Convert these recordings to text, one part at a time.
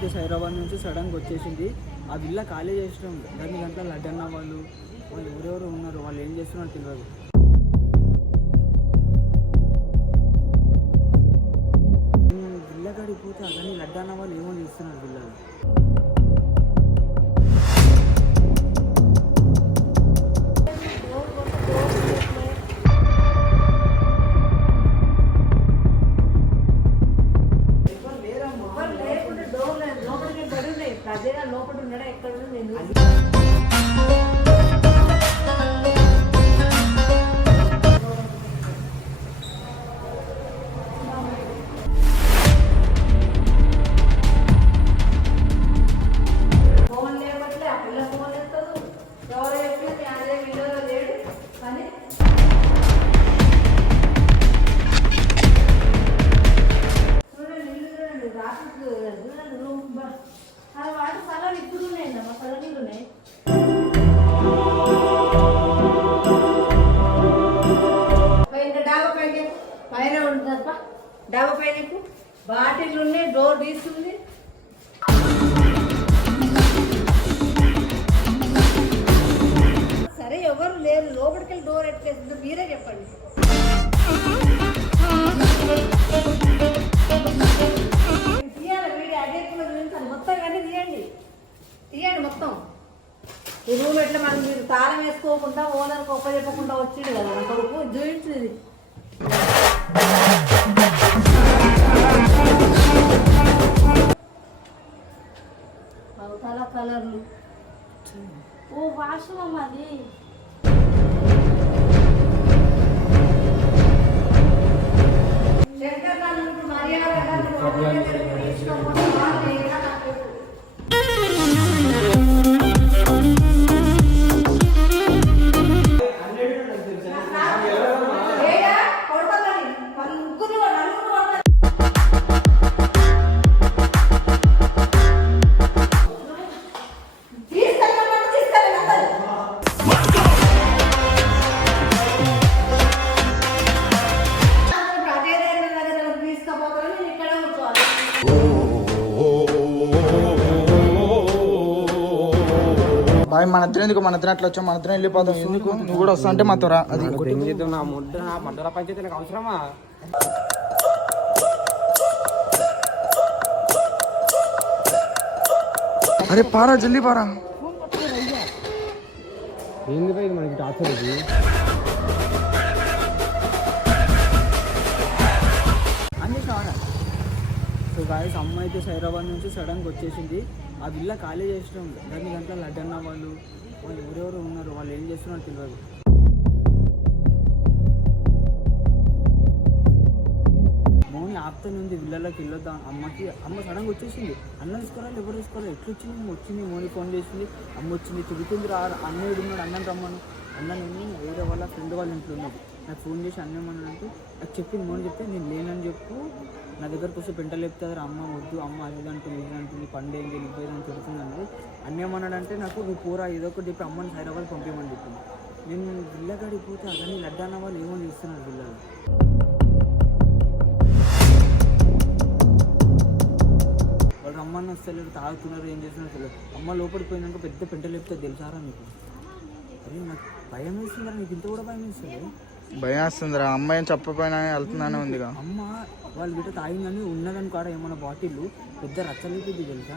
అయితే హైదరాబాద్ నుంచి సడన్గా వచ్చేసింది. ఆ విల్ల ఖాళీ చేసినాం. దాని దాంట్లో లడ్డన్న వాళ్ళు ఎవరెవరు ఉన్నారు, వాళ్ళు ఏం చేస్తున్నారో తెలియదు. విల్ల గడిపోతే అదని లడ్డన్న వాళ్ళు ఏమో చేస్తున్నారు విల్లలు. లోపల ఉన్నాడా ఎక్కడ నేను ఫోన్ లేకపోతే ఆ పిల్ల ఫోన్ ఎత్తదు. ఎవరో చెప్పి అదే వీడియోలో లేడు అని చూడండి. ఇల్లు చూడండి, రాత్రి చూడండి రూమ్ అది వాటి స్థలాలు ఇప్పుడు ఉన్నాయండి. మా స్థలం నీళ్ళు ఉన్నాయి. ఇంకా డాబా పైన పైన ఉంటుంది తప్ప డాబా పైన బాటిల్ ఉన్నాయి, డోర్ తీస్తుంది. సరే ఎవరు లేరు, లోపలికి వెళ్ళి డోర్ ఎట్లేస్తుందో మీరే చెప్పండి. తీయాలి వీడియో అడేట్లో చూపించాలి మొత్తం, కానీ తీయండి మొత్తం. ఈ రూమ్ ఎట్లా మనం మీరు తాళం వేసుకోకుండా ఓనర్కి ఒప్ప చెప్పకుండా వచ్చిండు కదా నా కొడుకు, చూపించింది. అవతల కలర్లు ఓ వాష్రూమ్ అది. శంకర్ గారు మర్యాద బాయ్ మన ఇద్దరు ఎందుకు, మన ఇద్దరు అట్లా వచ్చాం, మన ఇద్దరం వెళ్ళిపోతాం. ఎందుకు నువ్వు కూడా వస్తా అంటే మాతో రా. అది నా ముద్ద నా మండల పంచాయతీ నాకు అవసరమా? అరే పారా, జల్దీ పారా. ఏంది పై మనకి టార్చర్ ఇది? సో గాయస్, అమ్మ అయితే హైదరాబాద్ నుంచి సడన్గా వచ్చేసింది. ఆ విల్ల ఖాళీ చేసినాం. దాని దాంట్లో లడ్డన్న వాళ్ళు ఎవరెవరు ఉన్నారు, వాళ్ళు ఏం చేస్తున్నారో తెలియదు. మౌని ఆప్త నుండి విల్లలోకి వెళ్ళొద్దాం అమ్మకి. అమ్మ సడన్గా వచ్చేసింది. అన్న తీసుకోవాలి, ఎవరు తీసుకోవాలి, ఎట్లా వచ్చింది? వచ్చింది, మౌని ఫోన్ చేసింది. అమ్మ వచ్చింది, తిరుగుతుంది. అన్నయ్యుడు ఉన్నాడు, అన్నం రమ్మను. అన్న నేను వేరే వాళ్ళ ఫ్రెండ్ వాళ్ళ ఇంట్లో ఉన్నది. నాకు ఫోన్ చేసి అన్నేమన్నానంటే నాకు చెప్పింది. మౌని చెప్తే నేను లేనని చెప్పు, నా దగ్గరకు వస్తే పెంట లేపుతారు. అమ్మ వద్దు, అమ్మ అది అంటుంది ఇది అంటుంది, పండేం వెళ్ళిపోయిందని చెప్తుంది అన్నది. అన్నేమన్నాడంటే నాకు నువ్వు పూరా ఏదో ఒకటి చెప్పి అమ్మని హైదరాబాద్ పంపించమని చెప్పింది. నేను విల్లగడిపోతే అదని లడ్డాన్న వాళ్ళు ఏమో చేస్తున్నారు పిల్లలు. వాళ్ళు రమ్మని వస్తలేరు, తాగుతున్నారు, ఏం చేస్తున్నారు తెలియదు. అమ్మ లోపలిపోయినాక పెద్ద పెంట లేపుతుంది తెలుసారా మీకు? అరే నాకు భయం వేస్తుందా? నీకు ఇంత కూడా భయం వేస్తుంది? భయం వేస్తుందిరా, అమ్మాయి చెప్పపోయినా వెళ్తున్నానే ఉందిగా. అమ్మ వాళ్ళు గిట్ట తాగిందని ఉన్నదని కూడా ఏమన్నా బాటిల్ పెద్ద రచ్చలేపిద్ది తెలుసా?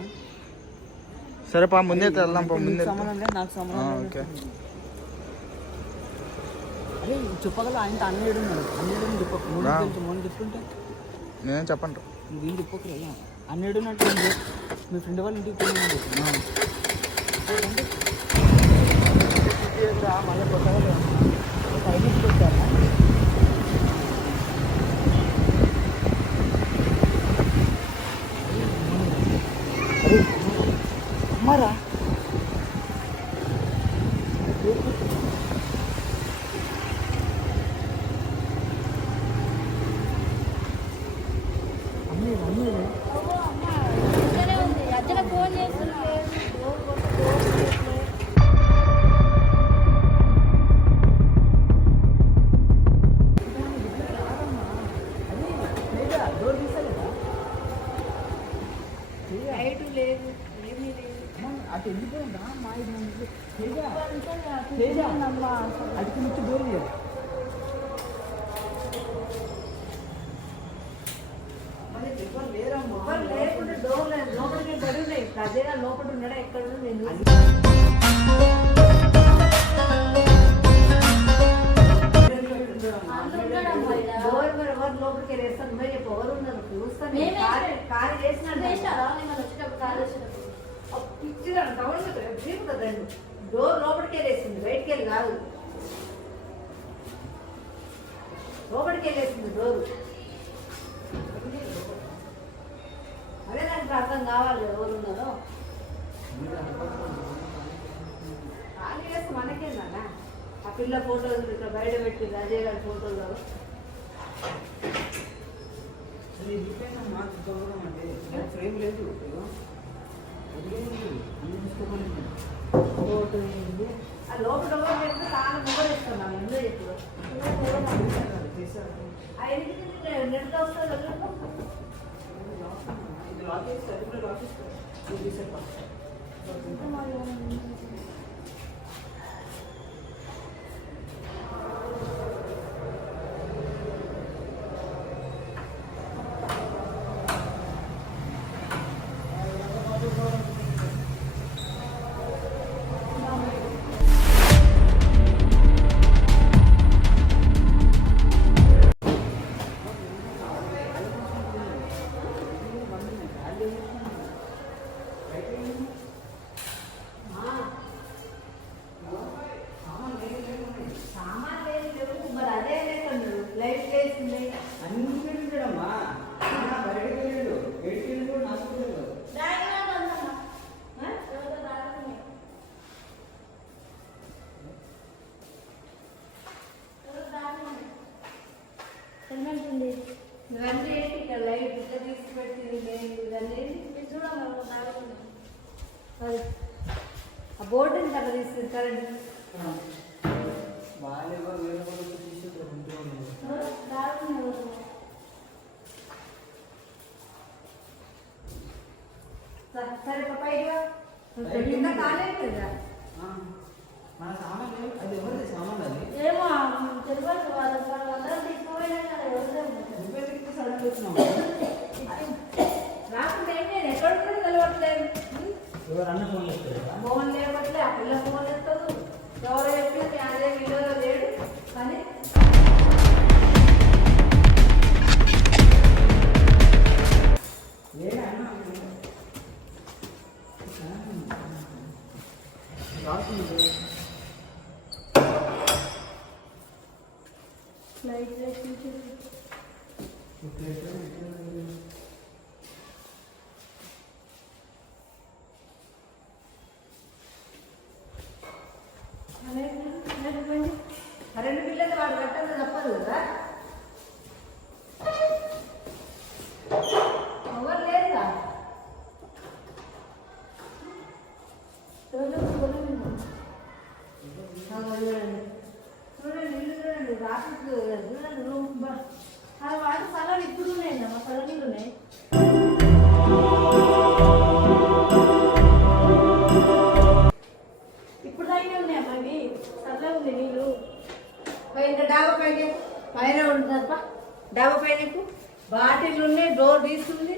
సరే పా, ముందే వెళ్దాం. ముందే సంబంధం లేదు, నాకు సంబంధం. ఓకే. అరే చెప్పగల ఆయన అన్నయ్యడు ఉన్నాడు. అన్నయ్యడు చెప్పకు, మొన్న చెప్తుంటే నేనేం చెప్పండి. నువ్వేం చెప్పకు రా. అన్నయ్యడు ఉన్నట్టు మీ ఫ్రెండ్ వాళ్ళ ఇంటికి పోయినాడు. మళ్ళీ కొత్తగా పైకి వచ్చారా? అమ్మారా ఫోన్ చేస్తున్నా. లైట్ లేదు ఏమీ లేదు. అటు వెళ్ళిపోయిందా మా ఇది తేజ తేజ అటుకు నుంచి డోర్ లేదు. ఎవరు లేకుండా డోర్ లేదు, లోపలికి పడి ఉన్నాయి. అదేనా లోపల ఉన్నాడా ఎక్కడ నేను డోర్ మరి ఎవరు లోపలికి వేస్తాను మరి ఎవరు ఉన్నారు చూస్తాను. కారు వేసినాడు పిచ్చిగా జీపుతుంది రెండు. డోర్ లోపలికి వెళ్ళేసింది, బయటికి వెళ్ళి కాదు, లోపలికి వెళ్ళేసింది డోరు. అదే నాకు అర్థం కావాలి ఎవరు ఉన్నారో. ఖాళీ వేస్తే మనకేందన్నా ఆ పిల్ల ఫోటోలు ఇక్కడ బయట పెట్టింది, అదే గారి ఫోటోలు. ఫ్రేమ్ లేదు ఆ లోపల ఎవరు చెప్తే చాలా మొగలు ఇస్తున్నాను ఎందుకు చెప్పు. ఆ ఎందుకు నెట్ వస్తుంది ఇది లాక్ చేస్తారు, ఇప్పుడు లాక్ చేస్తారు. సామాన్ లేదు మరి అదే లేకుండా లైట్ వేసింది అన్ని వెళ్ళాడమ్మా, బయటకు వెళ్ళాడు, బయటకు వెళ్ళి కూడా నాసుకోలేదు. ఇవన్నీ ఏంటి ఇక్కడ లైట్ ఇట్లా తీసుకుపెట్టింది ఇవన్నీ ఆ బోర్డు అట్లా తీసుకుంది కరెంట్. వాళ్ళు ఎవరు వేరే వాళ్ళు తీసుకుంటారు. సరే పైగా కింద కాలేదు కదా. మన సామాన్ లేదు, అది ఎవరిది సామాన్? అది ఏమో తెలియదు వాళ్ళందరూ తీసుకుపోయినా సడన్ వచ్చినాము. రాకుండా ఏం నేను ఎక్కడ కూడా తెలియట్లేదు. ఎవరు అన్న ఫోన్ చేస్తారు? ఫోన్ లేవట్లే, ఆ పిల్ల ఫోన్ ఎత్తదు. ఎవరో చెప్పినది అదే వీడియోలో లేడు కానీ రెండు పిల్లలు వాడు కట్టదు తప్పదు కదా. ఎవరు లేదుగా చూడండి ఇల్లు చూడండి, రాత్రి చూడండి రూమ్ అది వాటి స్థలాలు ఇప్పుడు ఉన్నాయండి, మా స్థలం ఉన్నాయి. ఇప్పుడు దాన్ని ఉన్నాయమ్మా ఇవి చల్లగా ఉంది నీళ్ళు. పైన డాబా పైన ఉంటుందప్ప, డాబా పైన బాటిల్ ఉన్నాయి, డోర్ తీస్తుంది.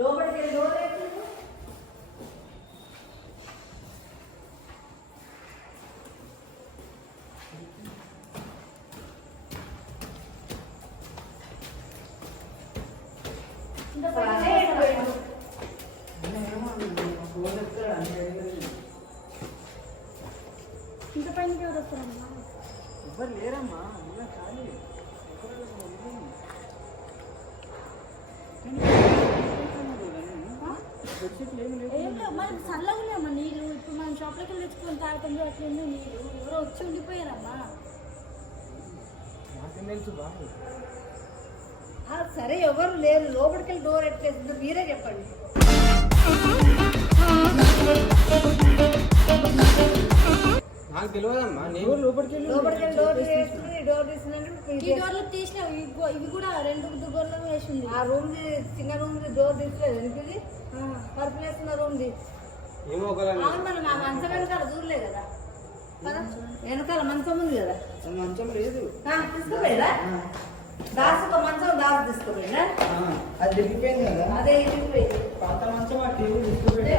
లోపలికి వెళ్ళి డోర్ వేస్తుంది. ఇంత పైన ఎవరు వస్తారమ్మా? ఎవరు లేరమ్మా, ఇలా ఖాళీ. ఏం లేవు మరి చల్లగా ఉన్నాయమ్మా నీళ్ళు. ఇప్పుడు మనం షాప్లోకి వెళ్ళి తెచ్చుకొని తాగుతుంది అట్లా ఉంది నీళ్ళు. ఎవరో వచ్చి ఉండిపోయారమ్మా. నాకేం తెలుసు బాగా. సరే ఎవరు లేరు, లోపలికి వెళ్ళి డోర్ ఎట్లేస్తుందో మీరే చెప్పండి. నాకు తెలియదమ్మా నేను లోపలికి వెళ్ళి డోర్ తీసుకుని డోర్ తీసుకున్నాక ఈ డోర్లు తీసినావు ఇవి కూడా 2 గోర్లు వేసింది. ఆ రూమ్ చిన్న రూమ్ డోర్ తీసుకోలేదు ఎందుకు మరి ప్లేస్ ఉన్న రూమ్ ఏమో ఒకలా అవును మరి మా మంచం వెనకాల చూడలే కదా కదా వెనకాల మంచం ఉంది కదా మంచం లేదు, తీసుకుపోయిరా దాసు మంచం దాసు తీసుకుపోయిరా అది తిరిగిపోయింది కదా. అదే ఇరిగిపోయింది పాత మంచం ఆ టీవీ తీసుకుపోయింది.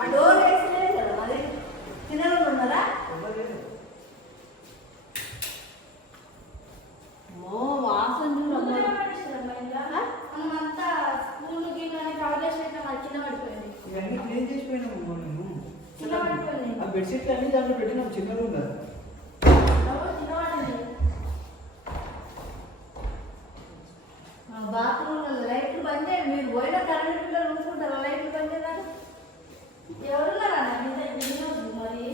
ఆ డోర్ వేసలేదు కదా మరి చిన్న రూమ్ ఉన్నారా వాసన మనమంతా స్కూల్కి కానీ కాలేజ్ అయితే మాది కింద పడిపోయింది. ఇవన్నీ క్లీన్ చేసిపోయినాము మేము. కింద పడిపోయింది. ఆ బెడ్షీట్లు అన్ని దాంట్లో పెట్టినాం, చిన్న రూమ్ కదా. కింద పడింది. బాత్రూమ్ లైట్లు బంద్ చేయండి మీరు పోయిన కరెంట్ పిల్లలు ఊరుకుంటారా లైట్లు బంద్ చేయడానికి ఎవరున్నారా మరి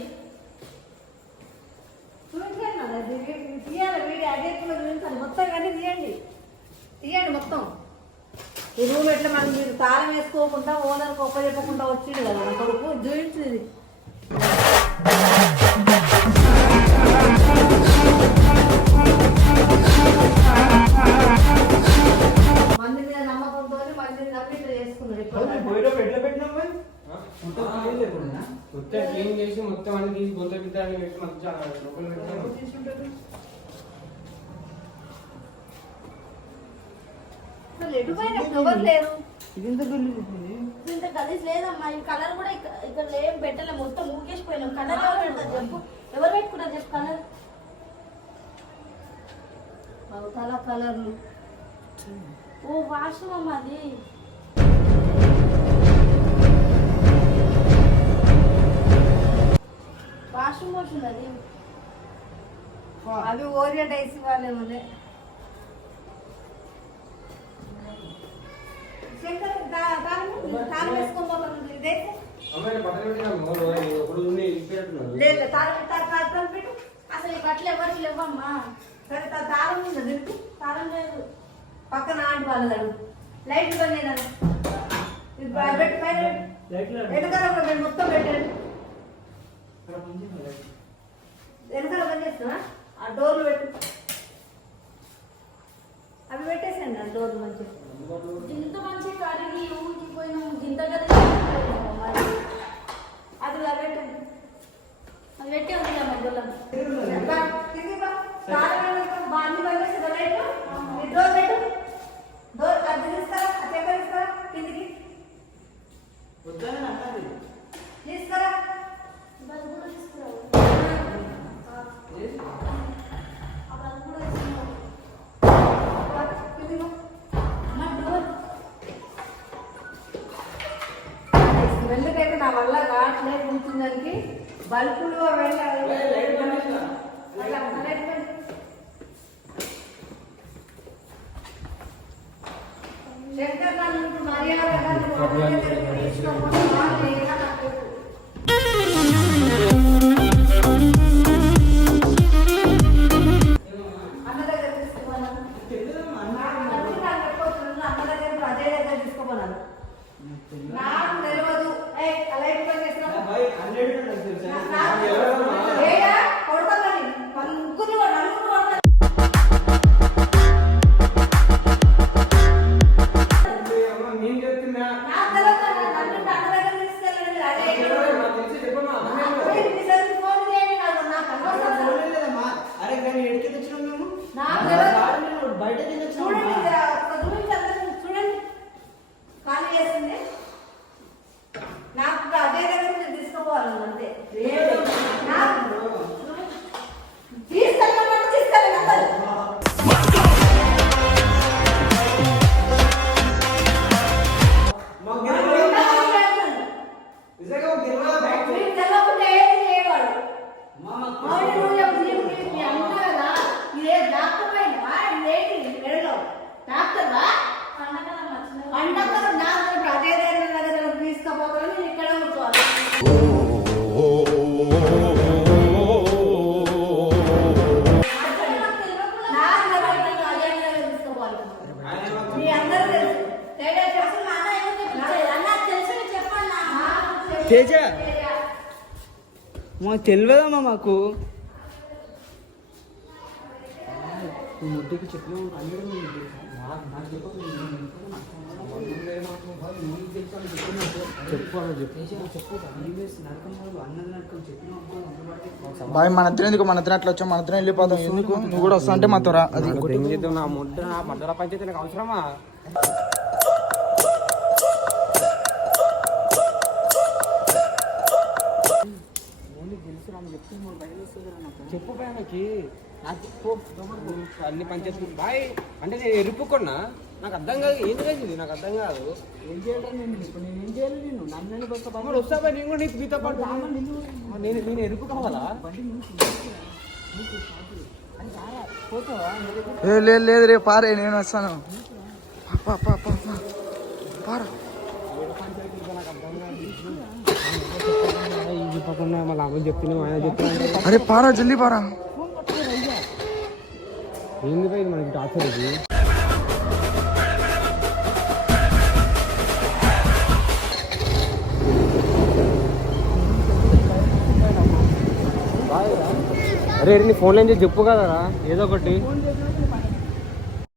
తీయాలి వీడియో అడ్జస్ట్లో చూపించాలి మొత్తం కానీ తీయండి మొత్తం ఈ రూమ్ ఎట్లా మనం మీరు తాళం వేసుకోకుండా ఓనర్కి ఒప్ప చెప్పకుండా వచ్చిండు కదా నా కొడుకు చూపించింది మంది మీద నమ్మకంతో మందిని నమ్మి ఇట్లా చేసుకున్నాడు ఎట్లా పెట్టినాం మరి? మొత్తం clean లేకుండా? మొత్తం క్లీన్ చేసి మొత్తం అన్ని తీసి గొంత బిడ్డని పెట్టి మొత్తం లోపల పెట్టాను. అసలు ఎటుపోయినా ఎవరు లేరు ఇది ఎంత గల్లి పెట్టింది? ఇంత గలీజ్ లేదమ్మా. ఈ కలర్ కూడా ఇక్కడ ఏం పెట్టలే, మొత్తం ఊకేసిపోయినాం. కలర్ ఎవరు పెడతారు చెప్పు? ఎవరు పెట్టుకుంటారు చెప్పు కలర్? అవతల కలర్లు ఓ వాష్రూమ్ అమ్మ అది. వాష్రూమ్ వచ్చింది అది. అవి ఓరియంట్ వేసి వాళ్ళేమోలే శంకర్ తాళం వేసుకొని పోతాను ఇదే అమ్మాయి పక్కన పెట్టినాము ఒకడు ఇచ్చినట్టున్నారు. లేదు తాళం పెట్టు అసలు ఈ బట్టలు ఎవరికి లేవమ్మా. సరే తాళం ఉందా దింపు తాళం లేదు. పక్కన ఆంటి వాళ్ళదాడు లైట్ బంద్ చేయను పెట్టు పైన వెనకాల కూడా మొత్తం పెట్టండి వెనకాల బంద్ చేస్తున్నా ఆ డోర్లు పెట్టు అవి పెట్టేసండి ఆ డోర్లు మంచిగా ఇంత మంచి కడిగి ఊగిపోయినాం. ఇంత కలిసి మరి అది పెట్టండి. అది పెట్టే ఉంది అమ్మ గొల్లం. బాగా బంద్ చేస్తా లైట్ డోర్ పెట్టు డోర్ అది తీసుకురా ఆ పేపర్ తీసుకురా కిందికి వద్దని అన్నది. తీసుకురా బల్బు కూడా తీసుకురావు. ఆ బల్బు కూడా తీసుకురావు. కిందికి అమ్మ డోర్ వెళ్ళకైతే నా వల్ల కావట్లే కూర్చుందానికి బల్బులు శంకర్ నన్ను మర్యాదగా అన్న దగ్గర తీసుకోమన్నాను అన్న దగ్గర అదే దగ్గర తీసుకోమన్నాను నాకు తెలియదు లైట్ పని చేసిన కొడతామని ముగ్గురు నలుగురు కొడతాను నేను చెప్తున్నా నాకు తెలియదు నన్ను అన్న దగ్గర తీసుకెళ్ళండి అదే నాకు తెలిసి చెప్పమ్మా ఫోన్ చేయండి నాకు అనవసరం అరే కానీ ఎడికి తెచ్చినాం మేము? నాకు తెలియదు నేను బయట తినొచ్చినాం. చూడండి చూడండి అందరూ చూడండి ఖాళీ చేసింది నాకు అదే దగ్గర నేను తీసుకోవాలి అంతే తీసుకెళ్ళమంటే తీసుకెళ్ళండి అందరూ మాకు గెలవదు. నిజంగా మాకు గెలవదు. మీరు తెల్లకుండా ఏది చేయవాడు మా మాకు అవును నువ్వు చెప్పు మీ అమ్మ కదా ఇదే డాక్టర్ పోయినా లేటి మెడలో డాక్టర్వా పండగల మర్చిన పండగ నాకు అదే దగ్గర తీసుకుపోతాను నేను ఇక్కడ కూర్చోవాలి అన్న ఏమో చెప్పించాడు. అన్న తెలిసి చెప్పన్నా తేజ మాకు తెలియదమ్మా మాకు ముడ్డికి చెట్లు అందరూ బాయ్ మన ఇద్దరు ఎందుకు మన ఇద్దరు అట్లా వచ్చాం మన ఇద్దరం వెళ్ళిపోదాం ఎందుకు నువ్వు కూడా వస్తా అంటే మాతో రా అది ఏం చేద్దాం నా ముడ్డ నా మధ్యల పంచాయతీ నాకు అవసరమా చెప్పు పైనకి అన్ని పంచాయతీ బాయ్ అంటే నేను ఎరుపుకున్నా నాకు అర్థం కాదు ఏం చేసింది నాకు అర్థం కాదు ఏం చేయాలి నేను ఇప్పుడు నేను ఏం చేయాలి నేను నన్ను మరి వస్తా బాయ్ నేను కూడా నీకు మీతో పాటు నేను ఎరుపు కావాలా లేదు రే పారే నేను వస్తాను పారా చెప్పకుండా మళ్ళీ అమ్మ చెప్తున్నావు ఆయన చెప్తున్నా అరే పారా జల్దీ పారా ఏంది పై మనకి టార్చర్ ఇది అరే నీ ఫోన్లో ఏం చెప్పు కదరా ఏదో ఒకటి